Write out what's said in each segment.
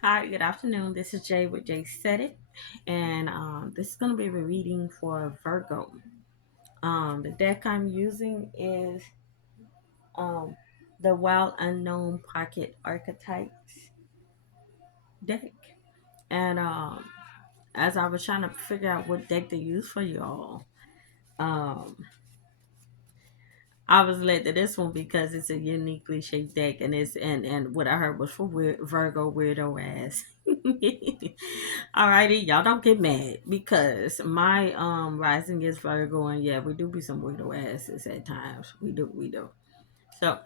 Hi, good afternoon. This is Jay with Jsaidit, and this is going to be a reading for Virgo. The deck I'm using is um, the Wild Unknown Pocket Archetypes deck, and as I was trying to figure out what deck to use for y'all, um, I was led to this one because it's a uniquely shaped deck, and and what I heard was for Virgo weirdo ass. Alrighty, y'all don't get mad because my rising is Virgo, and yeah, we do be some weirdo asses at times. We do. So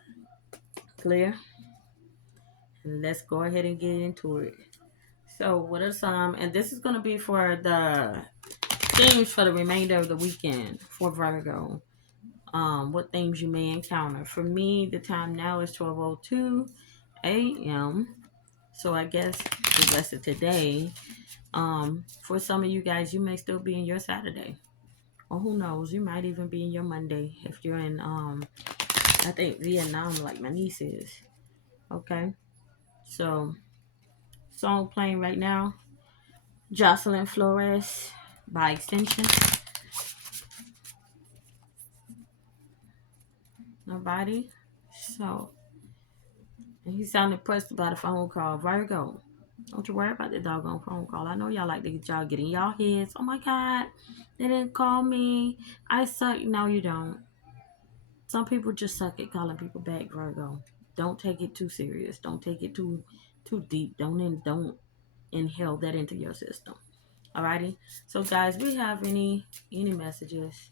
clear. Let's go ahead and get into it. So what are some? And this is gonna be for the themes for the remainder of the weekend for Virgo. What things you may encounter. For me, the time now is 12:02 a.m. So I guess the rest of today, for some of you guys, you may still be in your Saturday. Or who knows, you might even be in your Monday if you're in I think Vietnam like my niece is. Okay. So song playing right now. Jocelyn Flores by extension. Nobody. So and he sounded pressed about a phone call. Virgo. Don't you worry about the doggone phone call. I know y'all like to get y'all get in y'all heads. Oh my God, they didn't call me. I suck. No, you don't. Some people just suck at calling people back, Virgo. Don't take it too serious. Don't take it too deep. Don't inhale that into your system. Alrighty. So guys, we have any messages.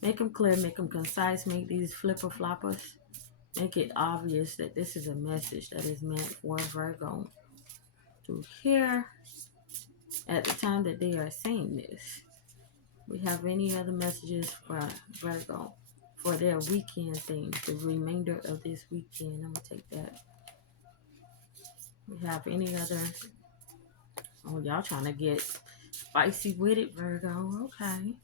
Make them clear. Make them concise. Make these flipper floppers. Make it obvious that this is a message that is meant for Virgo to hear at the time that they are saying this. We have any other messages for Virgo for their weekend things, the remainder of this weekend. I'm gonna take that. We have any other? Oh, y'all trying to get spicy with it, Virgo? Okay.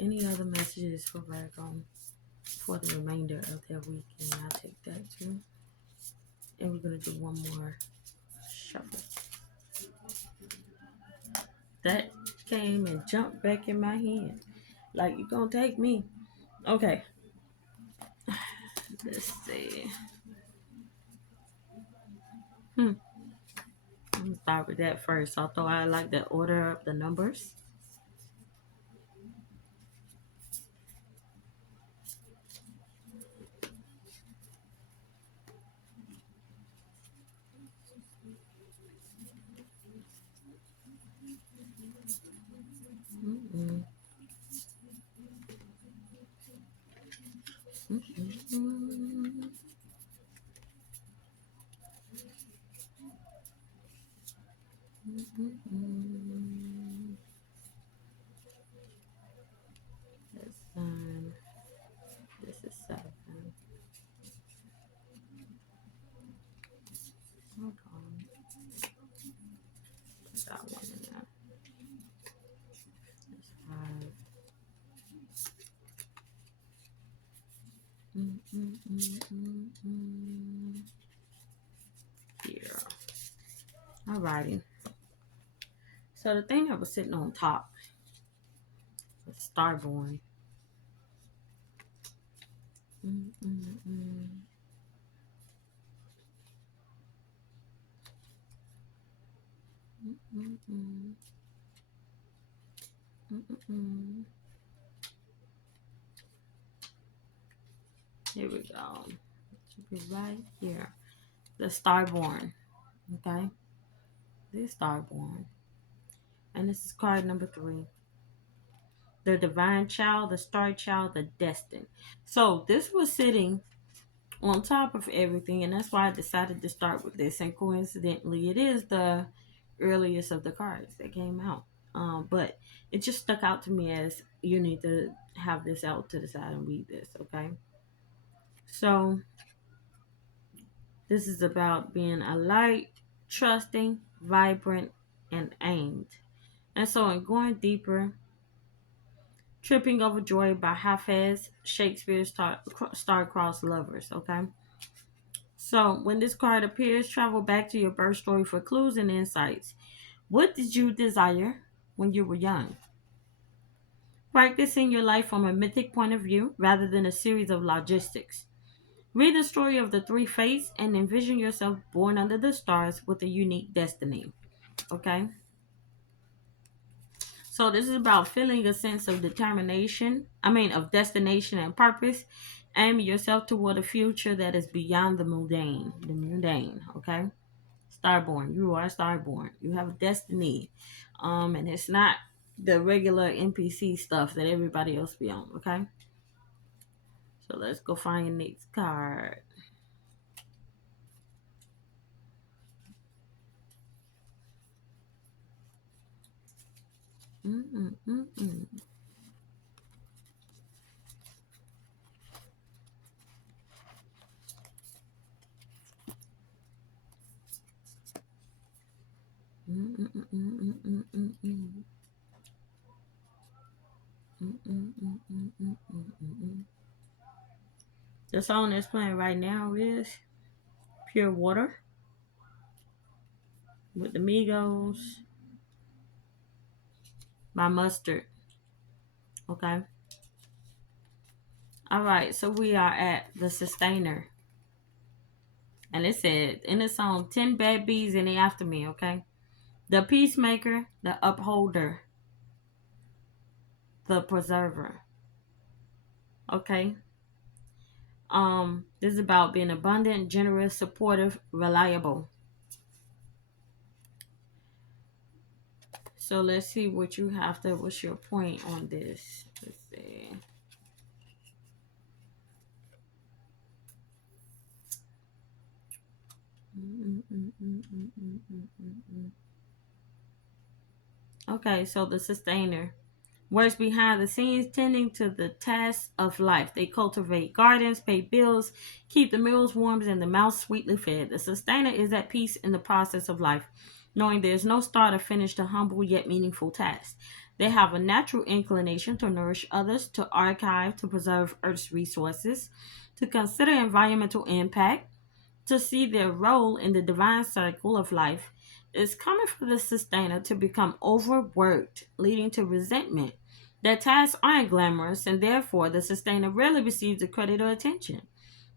Any other messages for Virgo for the remainder of their weekend? I'll take that too. And we're gonna do one more shuffle. That came and jumped back in my hand. Like you gonna take me? Okay. Let's see. Hmm. I'm gonna start with that first. Although I like the order of the numbers. Mm-mm. Mm-mm. Mm-mm. That's nine. This is seven. Hold on. Put that one in there. That's five. Mm-mm-mm-mm-mm. Here. Alrighty. So the thing that was sitting on top was Starborn. Mm-mm-mm. Mm-mm-mm. Mm-mm-mm. Here we go. It should be right here. The Starborn. Okay. The Starborn. And this is card number three. The Divine Child, the Star Child, the Destined. So this was sitting on top of everything, and that's why I decided to start with this. And coincidentally, it is the earliest of the cards that came out. But it just stuck out to me as you need to have this out to the side and read this, okay? So this is about being a light, trusting, vibrant, and aimed. And so, in going deeper, tripping over joy by Hafez, Shakespeare's star-crossed lovers. Okay, So when this card appears, travel back to your birth story for clues and insights. What did you desire when you were young? Practicing your life from a mythic point of view rather than a series of logistics. Read the story of the three fates and envision yourself born under the stars with a unique destiny. Okay? So this is about feeling a sense of of destination and purpose. Aim yourself toward a future that is beyond the mundane. The mundane, okay? Starborn. You are starborn. You have a destiny. And it's not the regular NPC stuff that everybody else be on, okay? So let's go find your next card. Mm-mm-mm-mm. Mm-mm-mm-mm-mm-mm-mm. Mm-mm-mm-mm-mm-mm-mm. The song that's playing right now is Pure Water with the Migos by Mustard. Okay. All right. So we are at the Sustainer. And it said in the song, 10 bad bees and they after me. Okay. The Peacemaker, the Upholder, the Preserver. Okay. This is about being abundant, generous, supportive, reliable. So let's see what you have to, what's your point on this? Let's see. Okay, so the Sustainer works behind the scenes, tending to the tasks of life. They cultivate gardens, pay bills, keep the meals warm, and the mouth sweetly fed. The Sustainer is at peace in the process of life, knowing there is no start or finish to humble yet meaningful tasks. They have a natural inclination to nourish others, to archive, to preserve Earth's resources, to consider environmental impact, to see their role in the divine cycle of life. Is coming for the Sustainer to become overworked, leading to resentment. Their tasks aren't glamorous, and therefore the Sustainer rarely receives the credit or attention.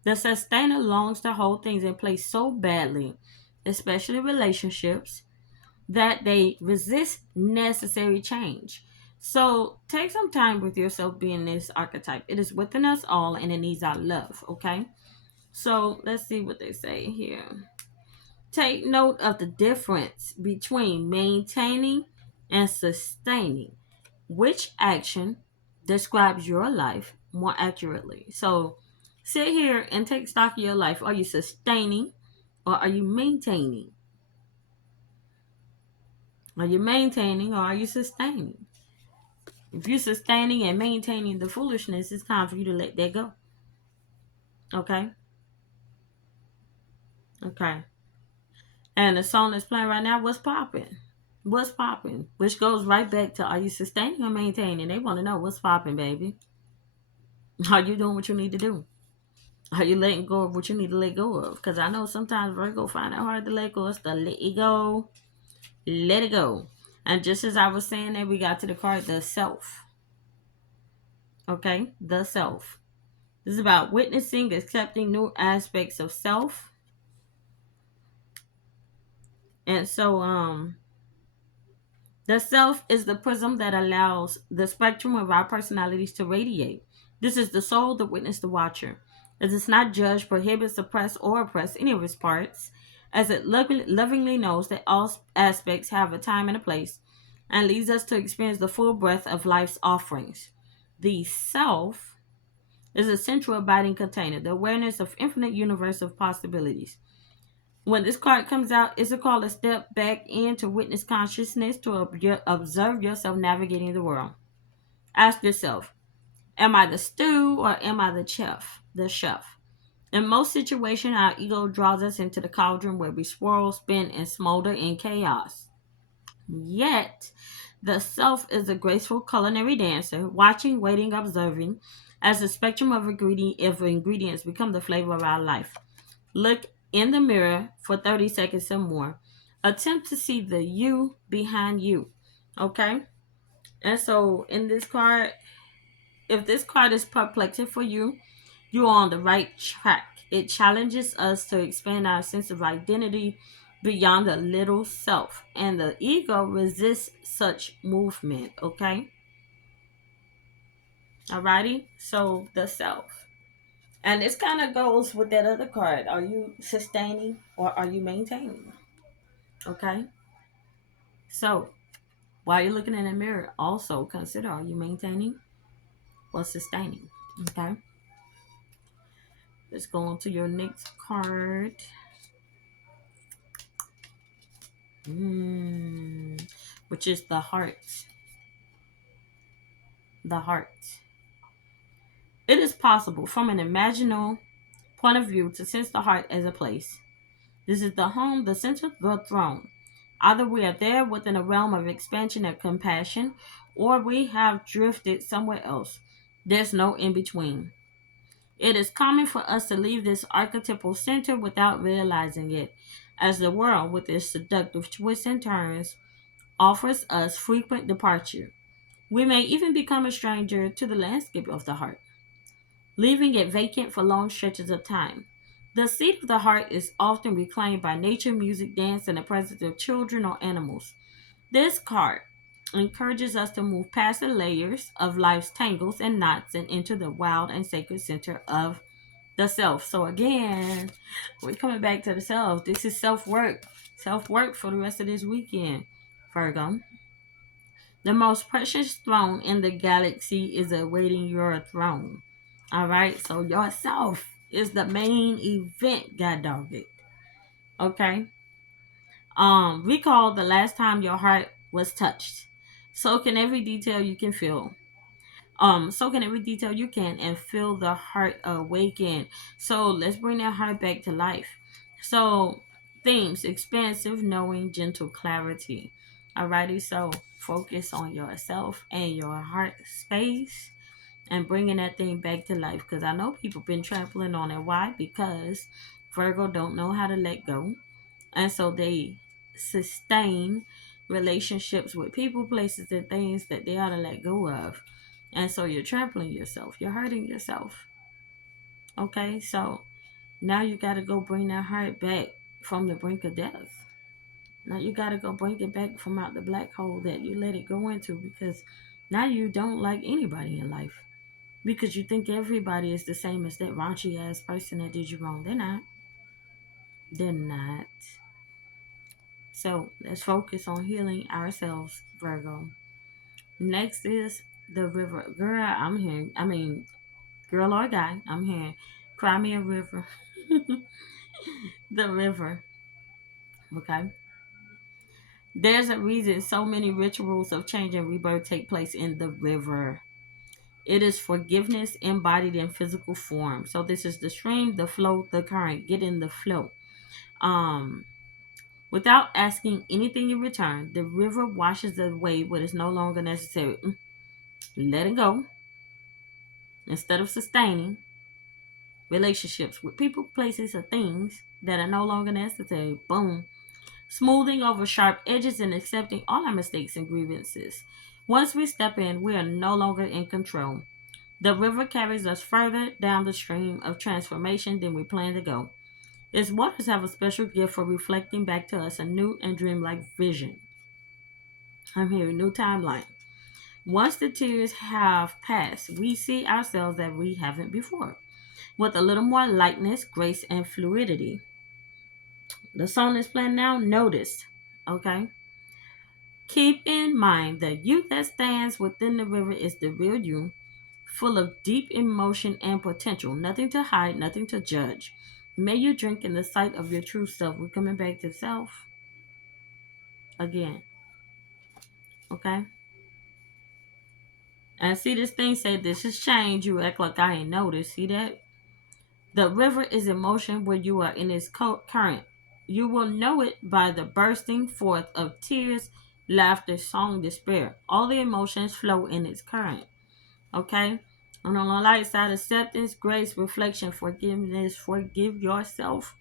The Sustainer longs to hold things in place so badly, especially relationships, that they resist necessary change. So take some time with yourself being this archetype. It is within us all and it needs our love, okay? So let's see what they say here. Take note of the difference between maintaining and sustaining. Which action describes your life more accurately? So sit here and take stock of your life. Are you sustaining or are you maintaining? Are you maintaining or are you sustaining? If you're sustaining and maintaining the foolishness, it's time for you to let that go. Okay? Okay. And the song that's playing right now, what's popping? What's popping? Which goes right back to, are you sustaining or maintaining? They want to know what's popping, baby. Are you doing what you need to do? Are you letting go of what you need to let go of? Because I know sometimes Virgo find it hard to let go. It's the let it go. Let it go. And just as I was saying that, we got to the card, the self. Okay? The self. This is about witnessing, accepting new aspects of self. And so, the self is the prism that allows the spectrum of our personalities to radiate. This is the soul, the witness, the watcher. It does not judge, prohibit, suppress, or oppress any of its parts, as it lovingly knows that all aspects have a time and a place, and leads us to experience the full breadth of life's offerings. The self is a central abiding container, the awareness of infinite universe of possibilities. When this card comes out, it's a call to step back in to witness consciousness, to observe yourself navigating the world. Ask yourself, am I the stew or am I the chef? The chef. In most situations, our ego draws us into the cauldron where we swirl, spin, and smolder in chaos. Yet, the self is a graceful culinary dancer, watching, waiting, observing, as the spectrum of ingredients become the flavor of our life. Look in the mirror for 30 seconds or more. Attempt to see the you behind you. Okay? And so in this card, if this card is perplexing for you, you're on the right track. It challenges us to expand our sense of identity beyond the little self, and the ego resists such movement. Okay? Alrighty? So the self. And this kind of goes with that other card. Are you sustaining or are you maintaining? Okay? So while you're looking in the mirror, also consider, are you maintaining or sustaining? Okay? Let's go on to your next card. Which is the heart. The heart. It is possible from an imaginal point of view to sense the heart as a place. This is the home, the center, the throne. Either we are there within a realm of expansion and compassion, or we have drifted somewhere else. There's no in between. It is common for us to leave this archetypal center without realizing it, as the world, with its seductive twists and turns, offers us frequent departure. We may even become a stranger to the landscape of the heart, leaving it vacant for long stretches of time. The seat of the heart is often reclaimed by nature, music, dance, and the presence of children or animals. This card encourages us to move past the layers of life's tangles and knots and enter the wild and sacred center of the self. So again, we're coming back to the self. This is self-work. Self-work for the rest of this weekend, Virgo. The most precious throne in the galaxy is awaiting your throne. All right, so yourself is the main event, God dog it. Okay. Recall the last time your heart was touched. Soak in every detail you can feel. Soak in every detail you can and feel the heart awaken. So let's bring that heart back to life. So themes: expansive, knowing, gentle, clarity. Alrighty, so focus on yourself and your heart space and bringing that thing back to life. Because I know people been trampling on it. Why? Because Virgo don't know how to let go, and so they sustain relationships with people, places, and things that they ought to let go of. And so you're trampling yourself. You're hurting yourself. Okay, so now you got to go bring that heart back from the brink of death. Now you got to go bring it back from out the black hole that you let it go into, because now you don't like anybody in life because you think everybody is the same as that raunchy ass person that did you wrong. They're not. They're not. So let's focus on healing ourselves, Virgo. Next is the river. Girl, I'm here. I mean, girl or guy, I'm here. Cry me a river. The river. Okay. There's a reason so many rituals of change and rebirth take place in the river. It is forgiveness embodied in physical form. So this is the stream, the flow, the current. Get in the flow. Um, Without asking anything in return, the river washes away what is no longer necessary. Let it go. Instead of sustaining relationships with people, places, or things that are no longer necessary. Boom. Smoothing over sharp edges and accepting all our mistakes and grievances. Once we step in, we are no longer in control. The river carries us further down the stream of transformation than we plan to go. Its waters have a special gift for reflecting back to us a new and dreamlike vision. I'm hearing new timeline. Once the tears have passed, we see ourselves that we haven't before, with a little more lightness, grace, and fluidity. The song is playing now. Notice, okay? Keep in mind that you that stands within the river is the real you, full of deep emotion and potential. Nothing to hide, nothing to judge. May you drink in the sight of your true self. We're coming back to self again, okay? And see, this thing said this has changed. You act like I ain't noticed. See that? The river is emotion where you are in its current. You will know it by the bursting forth of tears, laughter, song, despair. All the emotions flow in its current. Okay? And on the light side, acceptance, grace, reflection, forgiveness, forgive yourself,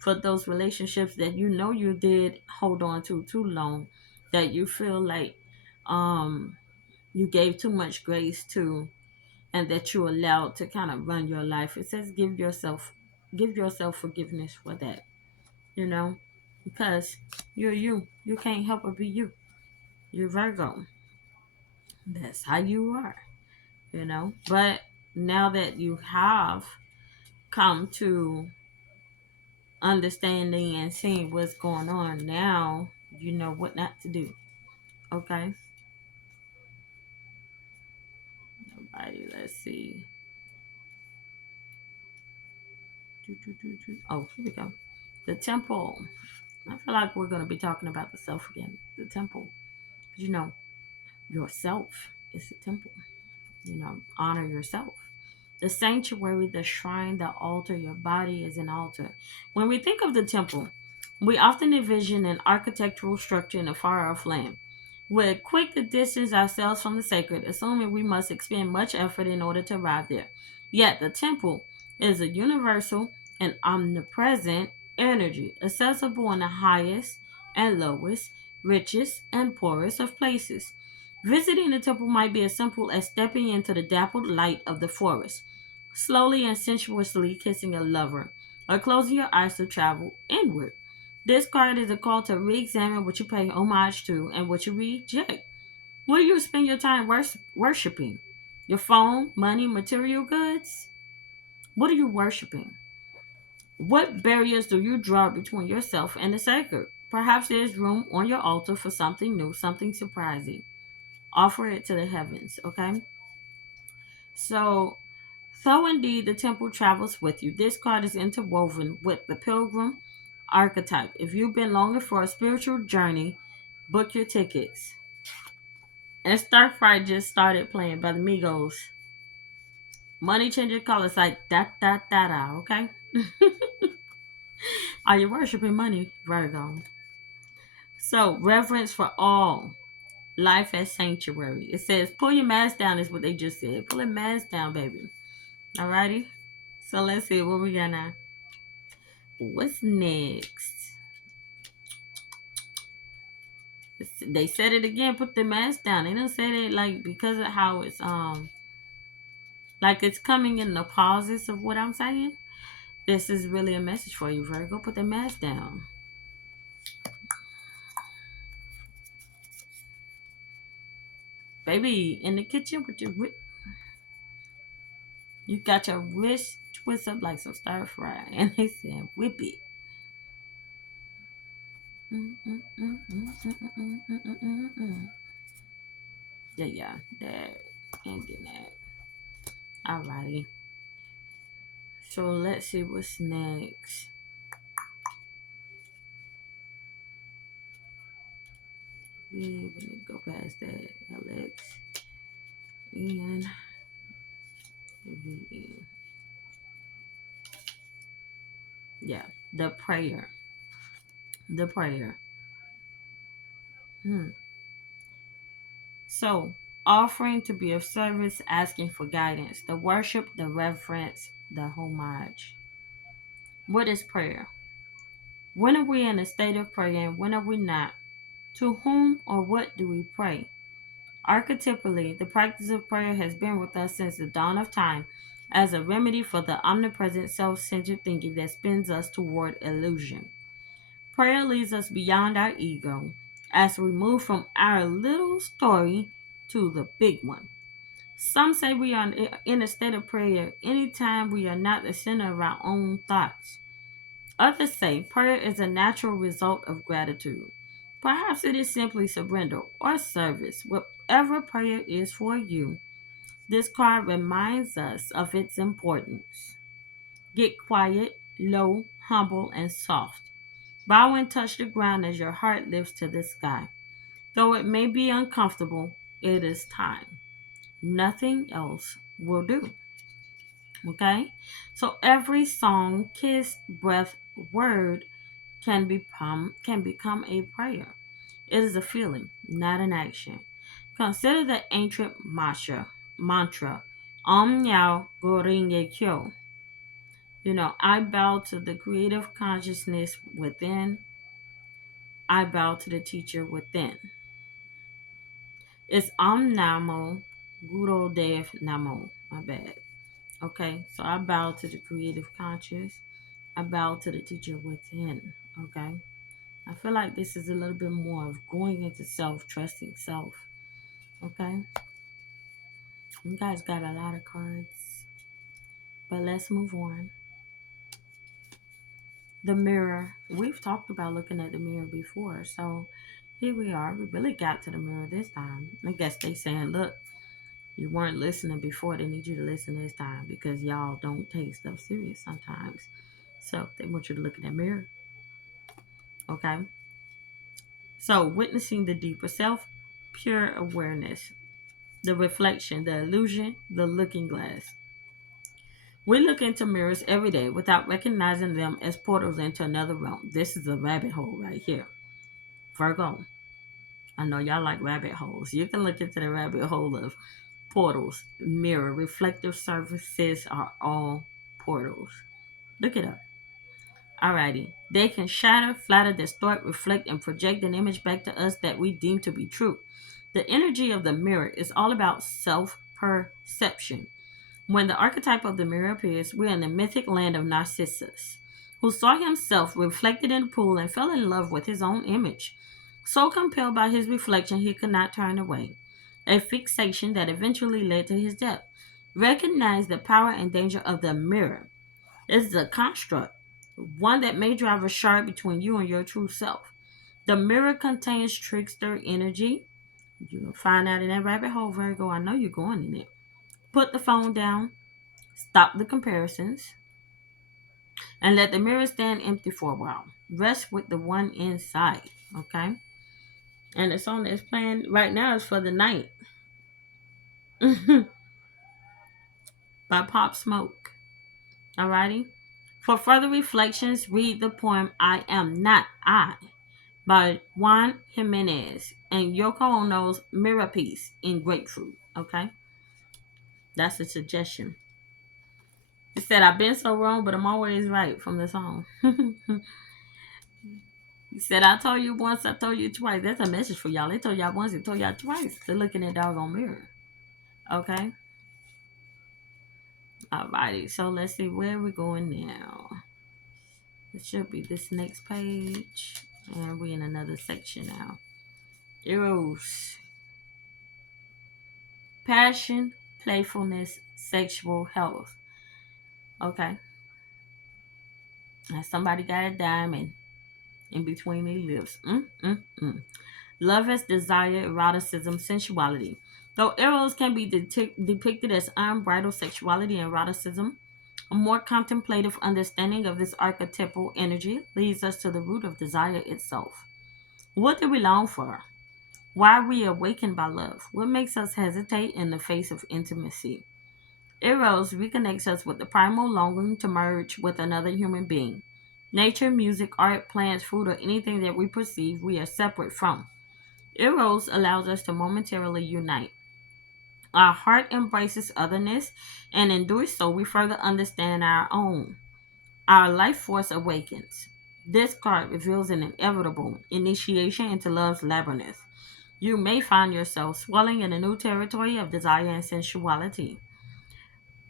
for those relationships that you know you did hold on to too long, that you feel like um you gave too much grace to, and that you allowed to kind of run your life. It says give yourself forgiveness for that, you know, because you're you. You can't help but be you. You're Virgo. That's how you are, you know. But now that you have come to understanding and seeing what's going on, now you know what not to do. Okay. Alrighty, let's see. Oh, here we go. The temple. I feel like we're going to be talking about the self again. The temple. You know, yourself is a temple. You know, honor yourself. The sanctuary, the shrine, the altar, your body is an altar. When we think of the temple, we often envision an architectural structure in a far off land. We're quick to distance ourselves from the sacred, assuming we must expend much effort in order to arrive there. Yet the temple is a universal and omnipresent energy, accessible in the highest and lowest, richest and poorest of places. Visiting the temple might be as simple as stepping into the dappled light of the forest, slowly and sensuously kissing a lover, or closing your eyes to travel inward. This card is a call to re examine what you pay homage to and what you reject. What do you spend your time worshiping? Your phone, money, material goods? What are you worshiping? What barriers do you draw between yourself and the sacred? Perhaps there's room on your altar for something new, something surprising. Offer it to the heavens, okay? So, though indeed the temple travels with you, this card is interwoven with the pilgrim archetype. If you've been longing for a spiritual journey, book your tickets. And Stir Fry just started playing by the Migos. Money changer colors like da da da da, okay? Are you worshiping money, Virgo? So, reverence for all. Life as sanctuary. It says, pull your mask down, is what they just said. Pull your mask down, baby. Alrighty? So, let's see what we got now. What's next? They said it again, put the mask down. They don't say that like because of how it's like it's coming in the pauses of what I'm saying. This is really a message for you, Virgo. Put the mask down. Baby, in the kitchen with your you got your wrist twist up like some stir fry. And they said whip it. Yeah, that and then that. Alrighty. So let's see what's next. We gonna go past that. Alex and V. Yeah, the prayer. The prayer. So, offering to be of service, asking for guidance, the worship, the reverence, the homage. What is prayer? When are we in a state of prayer and when are we not? To whom or what do we pray? Archetypally, the practice of prayer has been with us since the dawn of time as a remedy for the omnipresent self centered thinking that spins us toward illusion. Prayer leads us beyond our ego as we move from our little story to the big one. Some say we are in a state of prayer anytime we are not the center of our own thoughts. Others say prayer is a natural result of gratitude. Perhaps it is simply surrender or service, whatever prayer is for you. This card reminds us of its importance. Get quiet, low, humble, and soft. Bow and touch the ground as your heart lifts to the sky. Though it may be uncomfortable, it is time. Nothing else will do. Okay? So every song, kiss, breath, word can become a prayer. It is a feeling, not an action. Consider the ancient mantra Om Nyao Goringe Kyo. I bow to the creative consciousness within. I bow to the teacher within. It's Om Namo Guru Dev Namo. My bad. Okay, so I bow to the creative conscious. I bow to the teacher within. Okay, I feel like this is a little bit more of going into self, trusting self. Okay, you guys got a lot of cards, but let's move on. The mirror. We've talked about looking at the mirror before, so here we are. We really got to the mirror this time. I guess they saying, look, you weren't listening before. They need you to listen this time because y'all don't take stuff serious sometimes. So they want you to look in that mirror. Okay. So witnessing the deeper self, pure awareness, the reflection, the illusion, the looking glass. We look into mirrors every day without recognizing them as portals into another realm. This is a rabbit hole right here. Virgo. I know y'all like rabbit holes. You can look into the rabbit hole of portals. Mirror, reflective surfaces are all portals. Look it up. Alrighty. They can shatter, flatter, distort, reflect, and project an image back to us that we deem to be true. The energy of the mirror is all about self perception. When the archetype of the mirror appears, we're in the mythic land of Narcissus, who saw himself reflected in the pool and fell in love with his own image. So compelled by his reflection, he could not turn away, a fixation that eventually led to his death. Recognize the power and danger of the mirror. It is a construct, one that may drive a shard between you and your true self. The mirror contains trickster energy. You'll find out in that rabbit hole, Virgo. I know you're going in it. Put the phone down, stop the comparisons, and let the mirror stand empty for a while. Rest with the one inside, okay? And the song that's playing right now is For the Night by Pop Smoke. Alrighty? For further reflections, read the poem I Am Not I by Juan Jimenez and Yoko Ono's Mirror Piece in Grapefruit. Okay? That's a suggestion. It said, I've been so wrong, but I'm always right from the song. He said, I told you once, I told you twice. That's a message for y'all. They told y'all once, they told y'all twice to look in that doggone mirror. Okay? Alrighty. So let's see where we're going now. It should be this next page. And we're in another section now. Eros. Passion, playfulness, sexual health. Okay. And somebody got a diamond in between their lips. Love as desire, eroticism, sensuality. Though eros can be depicted as unbridled sexuality and eroticism, a more contemplative understanding of this archetypal energy leads us to the root of desire itself. What do we long for? Why are we awakened by love? What makes us hesitate in the face of intimacy? Eros reconnects us with the primal longing to merge with another human being. Nature, music, art, plants, food, or anything that we perceive we are separate from. Eros allows us to momentarily unite. Our heart embraces otherness, and in doing so, we further understand our own. Our life force awakens. This card reveals an inevitable initiation into love's labyrinth. You may find yourself swelling in a new territory of desire and sensuality.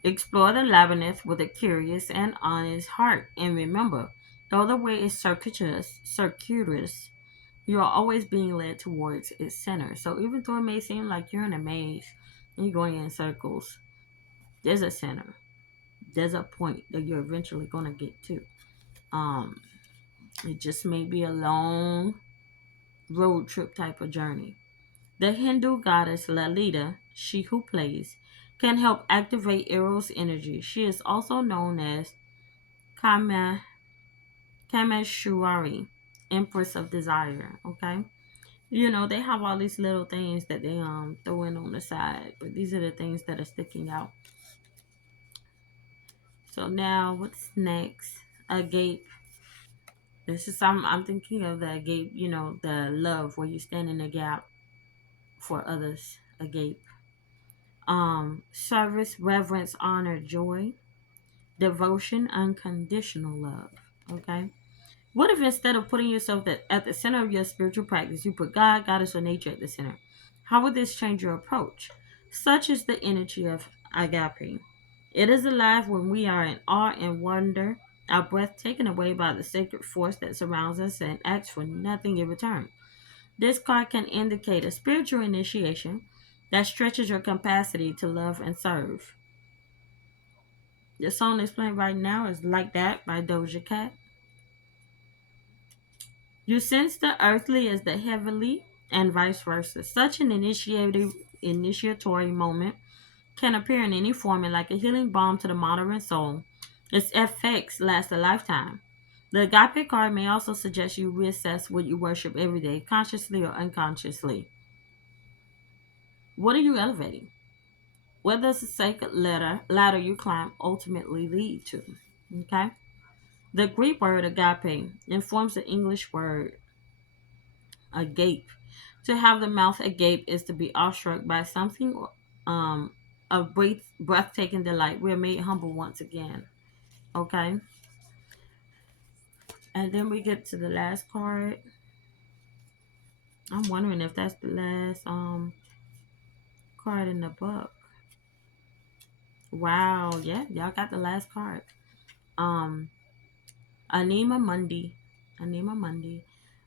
Explore the labyrinth with a curious and honest heart. And remember, though the way is circuitous, you are always being led towards its center. So even though it may seem like you're in a maze and you're going in circles, there's a center. There's a point that you're eventually going to get to. Um, it just may be a long road trip type of journey. The Hindu goddess Lalita, she who plays, can help activate Eros energy. She is also known as Kama, Kameshwari, Empress of Desire. Okay, they have all these little things that they throw in on the side, but these are the things that are sticking out. So now, what's next? Agape. This is I'm thinking of the agape. The love where you stand in the gap for others. Agape. Service, reverence, honor, joy. devotion, unconditional love. Okay. What if instead of putting yourself at the center of your spiritual practice, you put God, Goddess, or nature at the center? How would this change your approach? Such is the energy of agape. It is alive when we are in awe and wonder, our breath taken away by the sacred force that surrounds us and asks for nothing in return. This card can indicate a spiritual initiation that stretches your capacity to love and serve. The song that's playing right now is Like That by Doja Cat. You sense the earthly as the heavenly and vice versa. Such an initiatory moment can appear in any form and like a healing balm to the modern soul. Its effects last a lifetime. The agape card may also suggest you reassess what you worship every day, consciously or unconsciously. What are you elevating? What does the sacred ladder you climb ultimately lead to? Okay? The Greek word agape informs the English word agape. To have the mouth agape is to be awestruck by something um, of breathtaking delight. We're made humble once again. Okay? And then we get to the last card. I'm wondering if that's the last card in the book. Wow, yeah, y'all got the last card. Um Anima Mundi. Anima Mundi.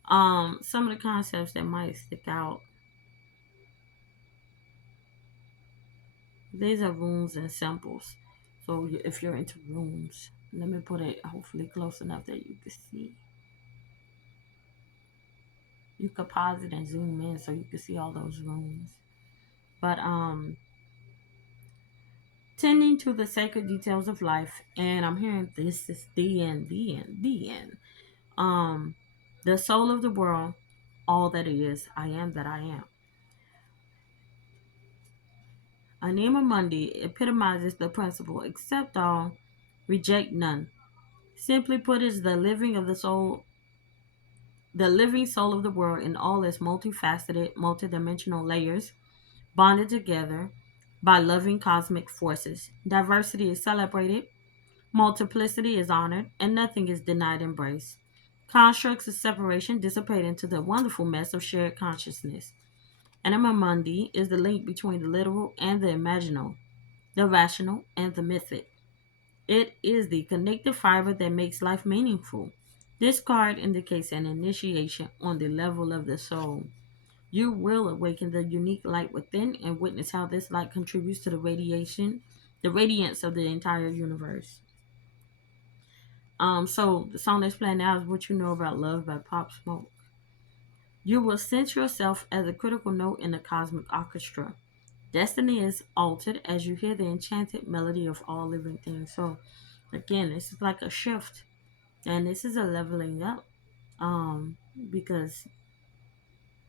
Some of the concepts that might stick out. These are runes and symbols. So if you're into runes, let me put it hopefully close enough that you can see. You could pause it and zoom in so you can see all those runes. But tending to the sacred details of life, and I'm hearing this is the end. Um, the soul of the world, all that it is, I am that I am. Anima Mundi epitomizes the principle: accept all, reject none. Simply put, is the living soul of the world in all its multifaceted, multidimensional layers, bonded together by loving cosmic forces. Diversity is celebrated, multiplicity is honored, and nothing is denied embrace. Constructs of separation dissipate into the wonderful mess of shared consciousness. Anima Mundi is the link between the literal and the imaginal, the rational and the mythic. It is the connective fiber that makes life meaningful. This card indicates an initiation on the level of the soul. You will awaken the unique light within and witness how this light contributes to the radiance of the entire universe. So the song that's playing now is What You Know About Love by Pop Smoke. You will sense yourself as a critical note in the cosmic orchestra. Destiny is altered as you hear the enchanted melody of all living things. So again, this is like a shift, and this is a leveling up. Because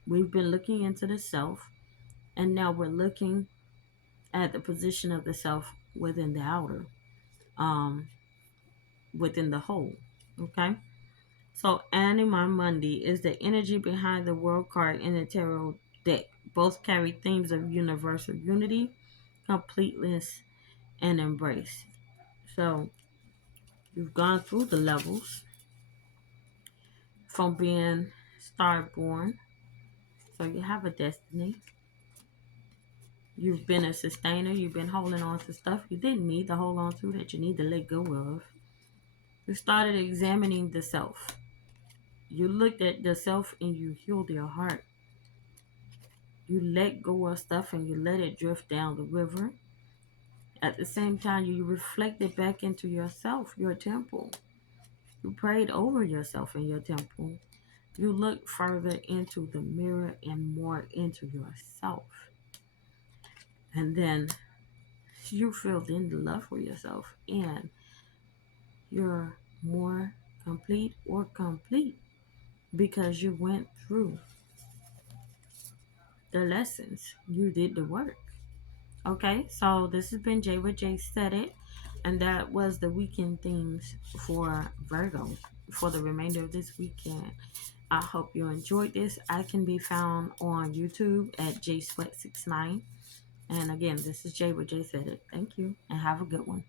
we've been looking into the self, and now we're looking at the position of the self within the outer, um, within the whole. Okay. So Anima Mundi is the energy behind the world card in the tarot deck. Both carry themes of universal unity, completeness, and embrace. So you've gone through the levels from being star born. So you have a destiny. You've been a sustainer. You've been holding on to stuff you didn't need to hold on to that you need to let go of. You started examining the self. You looked at the self and you healed your heart. You let go of stuff and you let it drift down the river. At the same time, you reflected back into yourself, your temple. You prayed over yourself in your temple. You looked further into the mirror and more into yourself. And then you filled in the love for yourself. And you're more complete or complete because you went through the lessons. You did the work. Okay, so this has been Jay with Jsaidit, and that was the weekend themes for Virgo for the remainder of this weekend. I hope you enjoyed this. I can be found on YouTube at Jsweat69. And again, this is Jay with Jsaidit. Thank you, and have a good one.